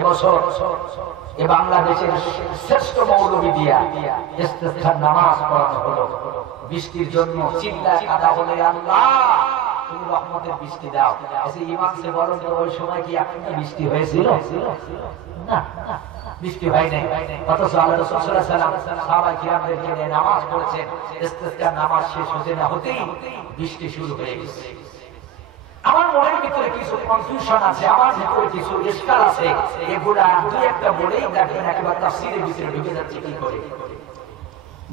এবছর এ বাংলাদেশের শ্রেষ্ঠ মৌলবী দিয়া ইস্তেসকার নামাজ পড়ানো হলো। বৃষ্টির জন্য চিল্লা কাদা বলে, আল্লাহ তুমি রহমতের বৃষ্টি দাও। এসে ইমাম সে বলেন তো ওই সময় কি আপনি বৃষ্টি হয়েছিল? না, বৃষ্টি হয় নাই। অথচ আল্লাহ রাসূল সাল্লাল্লাহু আলাইহি ওয়াসাল্লাম সাহাবায়ে কিরামদেরকে নিয়ে নামাজ পড়েছেন। ইস্তেসকার নামাজ শেষ হতে না হতেই বৃষ্টি শুরু হয়ে গেছে। আমার মনের ভিতরে কিছু কনফিউশন আছে, আমার ভিতরে কিছু ইশকাল আছে, এগুলা দুই একটা বলেই দেখেন একেবারে তাফসীরের ভিতরে ঢুকে যাচ্ছে কি করে।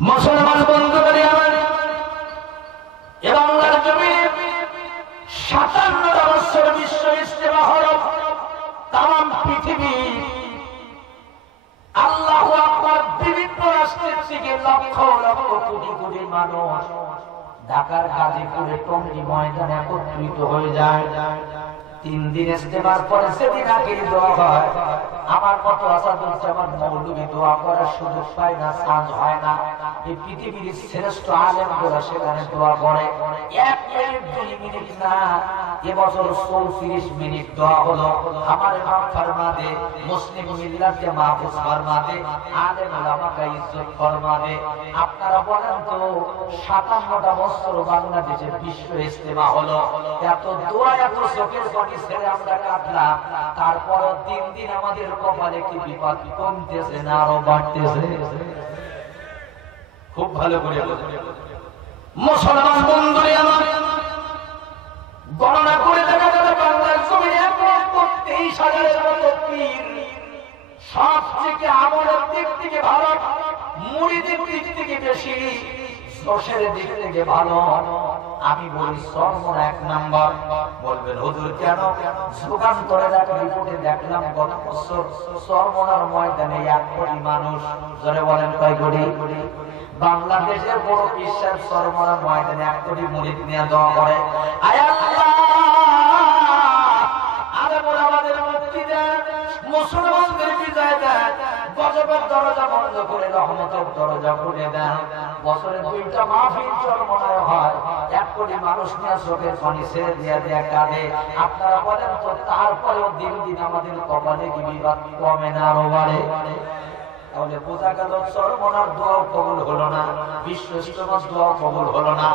মুসলমান বন্ধুগণ আমার, এ বাংলার জমিনে 57টা বছর বিশ্ব ইজতেমা হলো। তাম পৃথিবী আল্লাহু আকবার, বিভিন্ন রাষ্ট্রের থেকে লক্ষ লক্ষ কোটি কোটি মানুষ ঢাকার গাজীপুরে টঙ্গী ময়দানে একত্রিত হয়ে যায়। 3 দিন ইজতেমার পরে সেদিন আগে দোয়া হয়। আমার মতো আসাদুজ্জামান মৌলভী দোয়া করার সুযোগ পায় না, চান্স হয় না। এই পৃথিবীর শ্রেষ্ঠ আলেমরা সেখানে দোয়া করে। 1 মিনিট 2 মিনিট না, এবছর 34 মিনিট দোয়া হলো। আমার ইমাম ফরমা দে, মুসলিম মিল্লাতকে মাহফুজ ফরমা দে, আলেম উলামাকে ইজ্জত ফরমা দে। আপনারা বলেন তো 57টা বছর বাংলাদেশে বিশ্ব ইজতেমা হলো, এত দোয়া এত চোখের পানি ছেড়ে আমরা কাটলাম, তারপর দিন দিন আমাদের কপালে কি বিপদ কমতেছে না আরো বাড়তেছে? খুব ভালো করে মুসলমান বন্ধুরা আমার, গণনা করে দেখা যাবে বাংলার জমিনে 1,23,000 মতো পীর। সবথেকে আমলের দিক থেকে ভালো, মুরিদের দিক থেকে বেশি, দোষের দিক থেকে ভালো। আমি বলি সর্বনা 1 নাম্বার। বলবেন হুজুর কেন? যোগান করে রিপোর্টে দেখলাম গত বছর সর্বনার ময়দানে 1 কোটি মানুষ। যারা বলেন কয় কোটি? বাংলাদেশের বড় বিশ্বাস সর্বনার ময়দানে 1 কোটি মুরিদ নিয়ে দোয়া করে, আয় আল্লাহ আরে বলে আমাদের মুক্তি দেন, মুসলমানদের বিজয় দেন, গজবের দরজা বন্ধ করে রহমতের দরজা খুলে দেন। বছরে 2টা মাহফিল চরমনায় হয়, 1 কোটি মানুষ নিয়ে চোখের পানি ছেড়ে দিয়ে দিয়ে কাঁদে। আপনারা বলেন তো তারপরেও দিন দিন আমাদের কপালে কি বিবাদ কমে না আরো বাড়ে? তাহলে বোঝা গেল চরমনার দোয়াও কবুল হলো না, বিশ্ব ইজতেমার দোয়াও কবুল হলো না।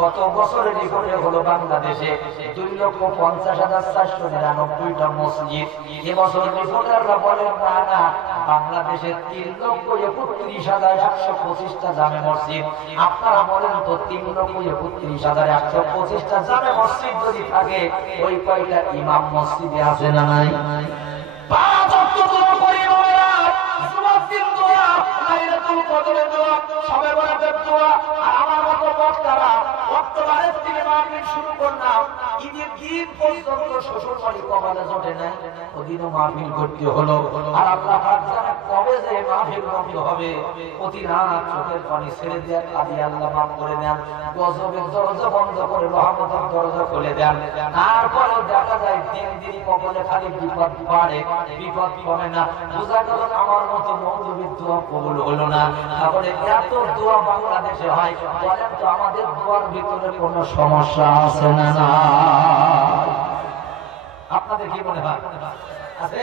গত বছরের রিপোর্টে হলো বাংলাদেশে 2,50,499টা মসজিদ। এবছর রিপোর্টাররা বলেন না না, বাংলাদেশে 3,31,125টা জামে মসজিদ। আপনারা বলেন তো 3,31,125টা জামে মসজিদ যদি থাকে, ওই কয়টা ইমাম মসজিদে আছে না নাই? 5 ওয়াক্ত দোয়া করি আমরা, জুমার দোয়া, লাইলাতুল কদরের দোয়া, শবে বরাতের দোয়া। আর আমার মতো বক্তারা অক্টোবরের থেকে মাহফিল শুরু করলাম, ঈদের দিন পর্যন্ত শ্বশুর বাড়ি কপালে জোটে নাই, ওদিনও মাহফিল করতে হলো। আর আল্লাহ পাক জানে কবে যে মাহফিল বন্ধ হবে। প্রতি রাত চোখের পানি ছেড়ে দেন, আদি আল্লাহ মাফ করে দেন, গজবের দরজা বন্ধ করে রহমতের দরজা খুলে দেন। তারপরে দেখা যায় দিন দিন কপালে খালি বিপদ বাড়ে, বিপদ কমে না। বোঝা গেল আমার মতো মৌলবীর দোয়া কবুল হলো না। তাহলে এত দোয়া বাংলাদেশে হয়, বলেন তো আমাদের দোয়ার ভিতরে কোনো সমস্যা আছে না? না, আপনাদের কি মনে হয় আছে?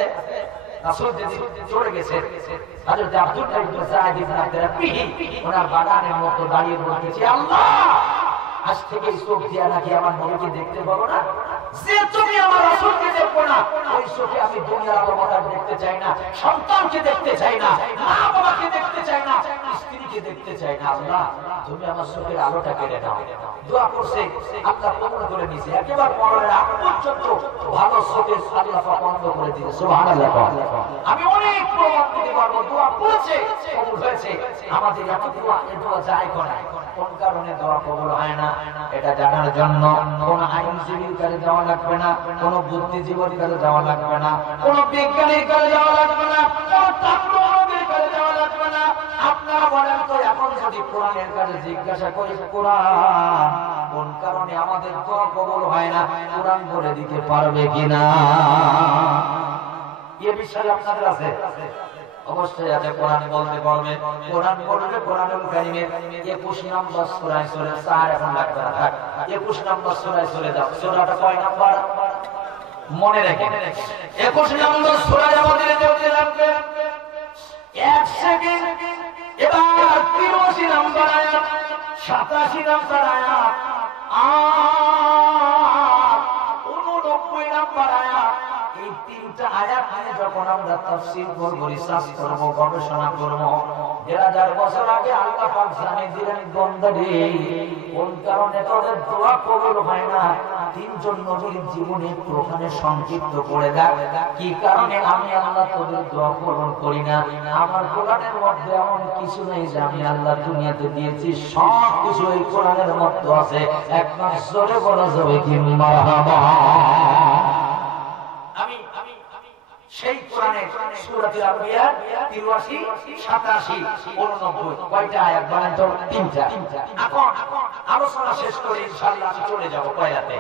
রাসূল যদি চলে গেছে, হযরত আব্দুল্লাহ ইবনে সাঈদ ইবনে আব্দুর রাব্বিহি ওনার বাগানের মধ্যে দাঁড়িয়ে বলতেছে, আল্লাহ আজ থেকে চোখ দিয়া নাকি আমার নবীকে দেখতে পাবো না। যে তুমি আমার রাসূলকে দেখো না, ওই চোখে আমি দুনিয়ার আলোটা দেখতে চাই না, সন্তানকে দেখতে চাই না, মা বাবাকে দেখতে চাই না, স্ত্রীকে দেখতে চাই না। আল্লাহ তুমি আমার চোখের আলোটা কেড়ে নাও। দোয়া করছে, আল্লাহ কবুল করে নিয়েছে। একেবারে মরণের আগ পর্যন্ত ভালো চোখের আল্লাহ পাক বন্ধ করে দিয়েছে। সুবহানাল্লাহ। আমি অনেক প্রমাণ দিতে পারবো, দোয়া করেছে, কবুল হয়েছে। আমাদের এত দোয়া, এই দোয়া যায় করে কোন কারণে দোয়া কবুল হয় না, এটা জানার জন্য কোন আইনজীবীর কাছে যাওয়া লাগবে না, কোন বুদ্ধিজীবীর কাছে যাওয়া লাগবে না, কোন বিজ্ঞানীর কাছে যাওয়া লাগবে না, কোন তাত্ত্বিকের কাছে যাওয়া লাগবে না। আপনারা বলেন তো এখন যদি কোরআনের কাছে জিজ্ঞাসা করি, কোরআন কোন কারণে আমাদের দোয়া কবুল হয় না, কোরআন বলে দিতে পারবে কিনা? এই বিষয়ে আপনাদের আছে? অবশ্যই আছে। কোরআন বলতে পারবে, কোরআন বলবে। কোরআনুল কারীমের 21 নম্বর সূরা সূরা 4 এখন লাগবে না, থাক 21 নম্বর সূরায় চলে যাও। সূরাটা কয় নাম্বার মনে রাখেন? 21 নম্বর সূরায় আমাদের 87 নম্বর আয়াত আর 89 নম্বর আয়াত। এই তিনটা আয়াত নিয়ে যখন আমরা তাফসীর করব, রিসার্চ করব, গবেষণা করব, 1000 বছর আগে আল্লাহ পাক জানিয়ে দিলেন বান্দারে কোন কারণে তোদের দোয়া কবুল হয় না। তিনজন নবীর জীবনে প্রধানে সংক্ষিপ্ত করে দেয় কি কারণে আমি আল্লাহ তোদের দোয়া কবুল করি না। আমার কোরআনের মধ্যে এমন কিছু নেই যে আমি আল্লাহ দুনিয়াতে দিয়েছি, সব কিছু এই কোরআনের মধ্যে আছে। একবার জোরে বলা যাবে কি মারহাবা। সেই কোরআনে সূরাতুল আম্বিয়া 83, 87, 89 কয়টা আয়াত বলেন তো? তিনটা। এখন আলোচনা শেষ করে ইনশাআল্লাহ আমি চলে যাব কয়লাতে।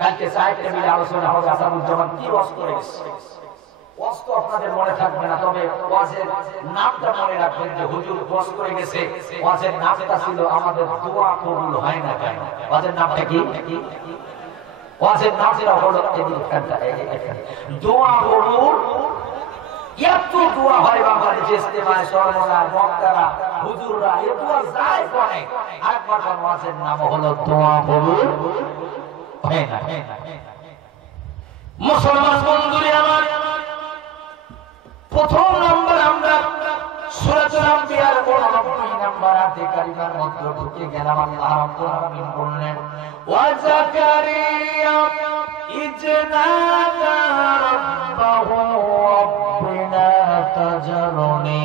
কালকে সাহেব টেবিলে আলোচনা হবে আসাদুজ্জামান কি ওয়াজ করে গেছে। ওয়াজ তো আপনাদের মনে থাকবে না, তবে ওয়াজের নামটা মনে রাখবেন যে হুজুর ওয়াজ করে গেছে। ওয়াজের নামটা ছিল আমাদের দোয়া কবুল হয় না কেন। ওয়াজের নামটা কি? ওয়াজের নামটা হলো দোয়া কবুল। এত দোয়া হয় বাংলাদেশে, ইস্তেমায়, সরমনায়, বক্তারা, হুজুররা এ দোয়া যায় করে। আরেকবার ওয়াজের নাম হলো দোয়া কবুল হয় না। মুসলমান বন্ধুরা আমার, প্রথম নম্বর আমরা সূরাতুল আম্বিয়ার 89 নম্বর আয়াতে কারিমার মধ্যে ঢুকে গেলাম। আল্লাহ রাব্বুল আলামিন বললেন ওয়া যাকারিয়া ইজনাদা রাব্বাহু রাব্বিনা তাজারনি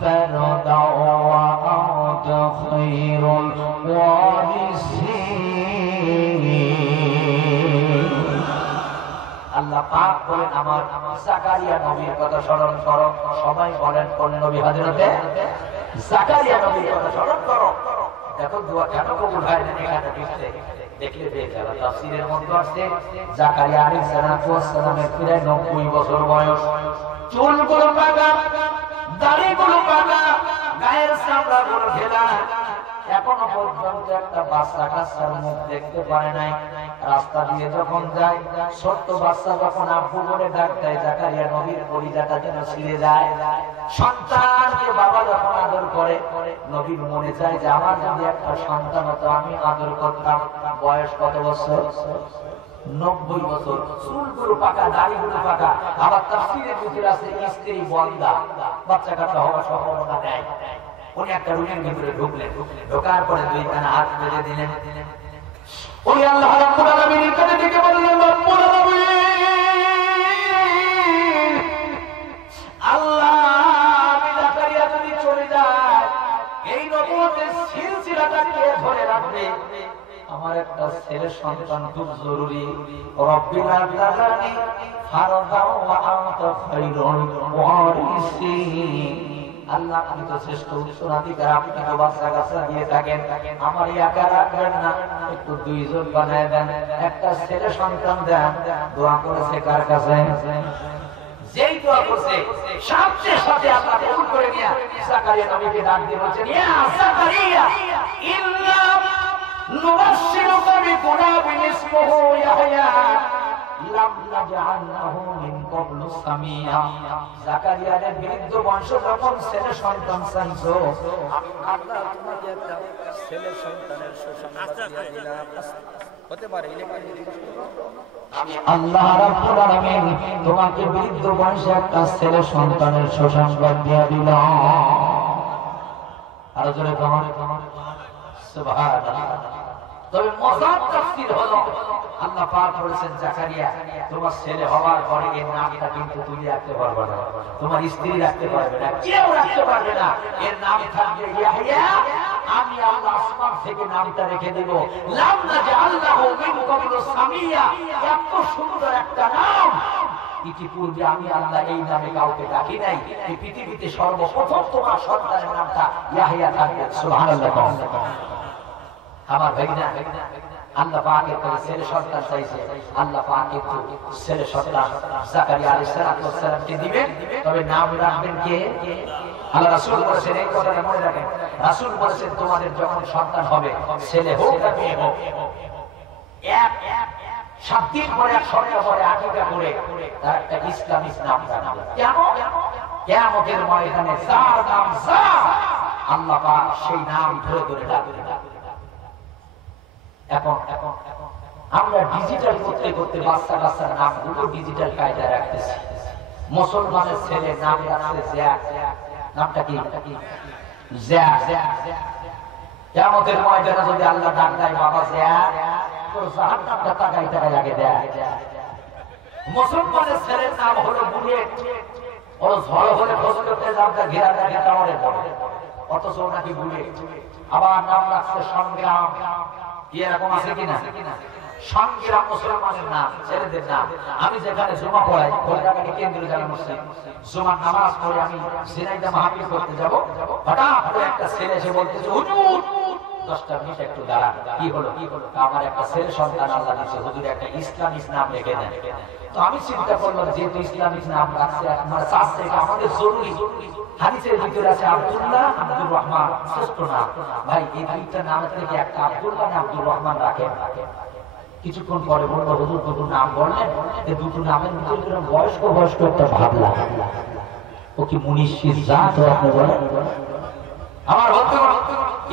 ফারদা ওয়া আনতা খায়রুল ওয়ারিসিন। আল্লাহ পাক বলেন আমার জাকারিয়া নবীর কথা স্মরণ করো। সবাই বলেন কোন নবী? হযরতে জাকারিয়া নবীর কথা স্মরণ করো। দেখো দোয়া কেন কবুল হয় না এখানে দেখলে পেয়ে যাবে। তাফসীরের মধ্যে আছে জাকারিয়া আলাইহিস সালামের প্রায় 90 বছর বয়স, চুলগুলো পাকা, দাড়িগুলো পাকা, গায়ের চামড়াগুলো ঢেলা, এখনো পর্যন্ত একটা বাচ্চা কাচ্চার মুখ দেখতে পারে নাই। রাস্তা দিয়ে যখন যায়, ছোট্ট বাচ্চা যখন আব্বু বলে ডাক দেয়, জাকারিয়া নবীর কলিজাটা যেন ছিঁড়ে যায়। সন্তানকে বাবা যখন আদর করে, নবীর মনে চায় যে আমার যদি একটা সন্তান হতো আমি আদর করতাম। বয়স কত বছর? 90 বছর। চুলগুলো পাকা, দাড়িগুলো পাকা। আবার তাফসীরের ভিতরে আছে স্ত্রী বন্দা, বাচ্চা কাচ্চা হওয়ার সম্ভাবনা নেই। উনি একটা রুমের ভিতরে ঢুকলেন, ঢোকার পরে দুই কানে হাত বেঁধে দিলেন। উনি আল্লাহ রাব্বুল আলামিনের কাছে থেকে বললেন রব্বুল আলামিন, আল্লাহ আমি জাকারিয়া যদি চলে যায়, এই নবুয়তের সিলসিলাটা কে ধরে রাখবে? আমার একটা ছেলে সন্তান খুব জরুরি। রব্বিনা তাজারনি ফারদা ওয়া আনতা খায়রুল ওয়ারিসিন। আল্লাহ আপনি তো শ্রেষ্ঠ উত্তরাধিকার, আপনি তো বাচ্চা কাচ্চা দিয়ে থাকেন, আমার একা রাখবেন না, একটু দুইজন বানায় দেন, একটা ছেলে সন্তান দেন। দোয়া করেছে কার কাছে? যেই দোয়া করছে সাথে সাথে আল্লাহ কবুল করে নিয়া জাকারিয়া নবীকে ডাক দিয়ে বলেছেন ইয়া জাকারিয়া ইন্না নুবাশশিরুকা বিগুলামিন ইসমুহু ইয়াহইয়া লাম নাজআল লাহু মিন ক্বাবলু সামিয়া। জাকারিয়ার বৃদ্ধ বংশ যখন ছেলে সন্তান চাইছো, আমি আল্লাহ তোমাকে একটা ছেলে সন্তানের সুসংবাদ দিয়ে দিলাম। হতে পারে আমি আল্লাহ রাব্বুল আলামিন তোমাকে বৃদ্ধ বংশে একটা ছেলে সন্তানের সুসংবাদ দিয়ে দিলাম। আর জোরে কমান সুবহানাল্লাহ। তবে মজার তাফসীর হলো আল্লাহ পাক বলেছেন জাকারিয়া তোমার ছেলে হওয়ার পরে এর নামটা কিন্তু তুমি রাখতে পারবে না, তোমার স্ত্রী রাখতে পারবে না, কেউ রাখতে পারবে না। এর নাম থাকবে ইয়াহইয়া। আমি আল্লাহ আসমান থেকে নামটা রেখে দেব লাম নাজআল লাহু মিন ক্বাবলু সামিয়া। এত সুন্দর একটা নাম ইতিপূর্বে আমি আল্লাহ এই নামে কাউকে ডাকি নাই। এই পৃথিবীতে সর্বপ্রথম তোমার সন্তানের নামটা ইয়াহইয়া থাকবে। সুবহানাল্লাহ। আমার ভাইনা আল্লাহ পাকের কাছে ছেলে সন্তান চাইছে, আল্লাহ পাক কিন্তু ছেলে সন্তান জাকারিয়া আলাইহিস সালামকে দিবেন। তবে নাম রাখবেন কে? আল্লাহ রাসূল বলেছেন, এই কথাটা মনে রাখেন, রাসূল বলেছেন তোমাদের যখন সন্তান হবে, ছেলে হোক আর মেয়ে হোক, এক 7 দিন পরে এক সপ্তাহ পরে আকিকা করে তার একটা ইসলামিক নাম রাখবে। কেন? কিয়ামতের ময়দানে যার নাম যা, আল্লাহ পাক সেই নাম ধরে ধরে ডাকবেন। এখন আমরা ডিজিটাল করতে করতে বাচ্চা বাচ্চার নামগুলো ডিজিটাল কায়দায় রাখতেছি। মুসলমানের ছেলে নাম রাখছে জিয়া, নামটা কি? জিয়া। কিয়ামতের ময়দানে যদি আল্লাহ ডাক দেয় বাবা জিয়া, তোর জাহান্নামটা তাকাই তাকাই আগে দেয়। মুসলমানের ছেলের নাম হলো বুলেট, ওর ঝড় হলে ফসলতে যাবটা ঘেরা দেখে টাওয়ারে পড়ে, অথচ নাকি বুলেট। আবার নাম রাখছে সংগ্রাম, কি এরকম আছে কিনা? সংগ্রাম মুসলমানের নাম, ছেলেদের নাম। আমি যেখানে জুমা পড়াই কলকাতাকে কেন্দ্র জানা মসজিদ, জুমার নামাজ পড়ে আমি সিনাইদা মাহফিল করতে যাব, হঠাৎ করে একটা ছেলে এসে বলতেছে হুজুর 10টা মিনিট একটু দাঁড়ান। কি হলো? আমার একটা ছেলে সন্তান আল্লাহ দিয়েছে, হুজুর একটা ইসলামিক নাম রেখে দেন। তো আমি চিন্তা করলাম যেহেতু ইসলামিক নাম রাখছে আমার চাচ্ছে, এটা আমাদের জরুরি। হাদিসের ভিতরে আছে আব্দুল্লাহ, আব্দুর রহমান, শ্রেষ্ঠ নাম। ভাই এই দুইটা নাম থেকে একটা আব্দুল্লাহ না আব্দুর রহমান রাখেন। কিছুক্ষণ পরে বললো হুজুর দুটো নাম বললেন, এই দুটো নামের ভিতরে বয়স্ক বয়স্ক একটা ভাবলা, ও কি মুনিশির জাত আপনি বলেন? আমার বলতে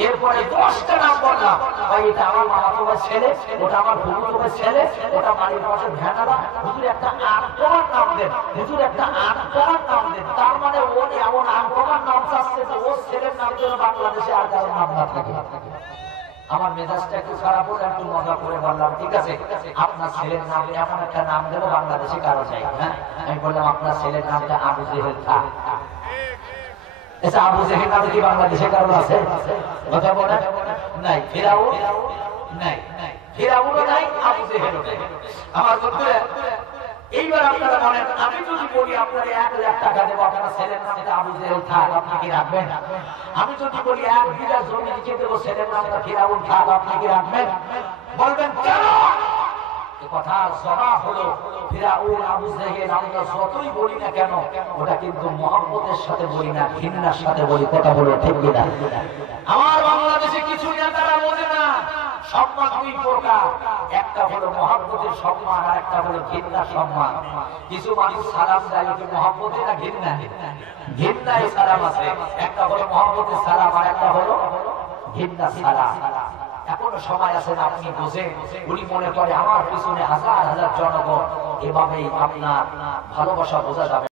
এরপরে 10টা নাম বললাম, ভাই এটা আমার মামাতো ছেলে, ওটা আমার ফুফুতো ছেলে, ওটা বাড়ির পাশে ভ্যানারা, হুজুর একটা আটকমার নাম দেন, হুজুর একটা আটকমার নাম দেন। তার মানে ও এমন আটকমার নাম চাচ্ছে যে ওর ছেলের নাম যেন বাংলাদেশে আর কারোর নাম না থাকে। আমার মেজাজটা একটু খারাপ হলো, একটু মজা করে বললাম ঠিক আছে আপনার ছেলের নাম এমন একটা নাম দেবো বাংলাদেশে কারো চাই। হ্যাঁ, আমি বললাম আপনার ছেলের নামটা আবু জেহেল থাক। আবু জেহেল নামে কি বাংলাদেশে কারো আছে? কথা বলে নাই। ফিরাউন নাই, ফিরাউনও নাই, আবু জেহেলও নাই। আমার বন্ধুরা এইবার আপনারা বলেন, আমি যদি বলি আপনার 1,00,000 টাকা দেবো আপনার ছেলের নামটা আবু জেহেল থাক, আপনি কি রাখবেন? আমি যদি বলি 1 বিঘা জমি লিখে দেবো ছেলের নামটা ফিরাউন থাক, আপনি কি রাখবেন? বলবেন কেন? কথার জবাব হলো ফিরাউন আবু জেহেল আমরা যতই বলি না কেন ওটা কিন্তু মুহাম্মদের সাথে বলি না, ঘৃণার সাথে বলি। কথা বলো ঠিক কিনা? আমার বাংলাদেশে কিছু নেতারা বোঝে না সম্মান দুই প্রকার, একটা হলো মুহাম্মদের সম্মান আর একটা হলো ঘৃণার সম্মান। কিছু মানুষ সালাম দেয় কি মুহাম্মদে না ঘৃণা? ঘৃণায় সালাম আছে, একটা হলো মুহাম্মদের সালাম আর একটা হলো ঘৃণার সালাম। এখনো সময় আছে না, আপনি বোঝেন। উনি মনে করে আমার পিছনে হাজার হাজার জনগণ, এভাবেই আপনার ভালোবাসা বোঝা যাবে।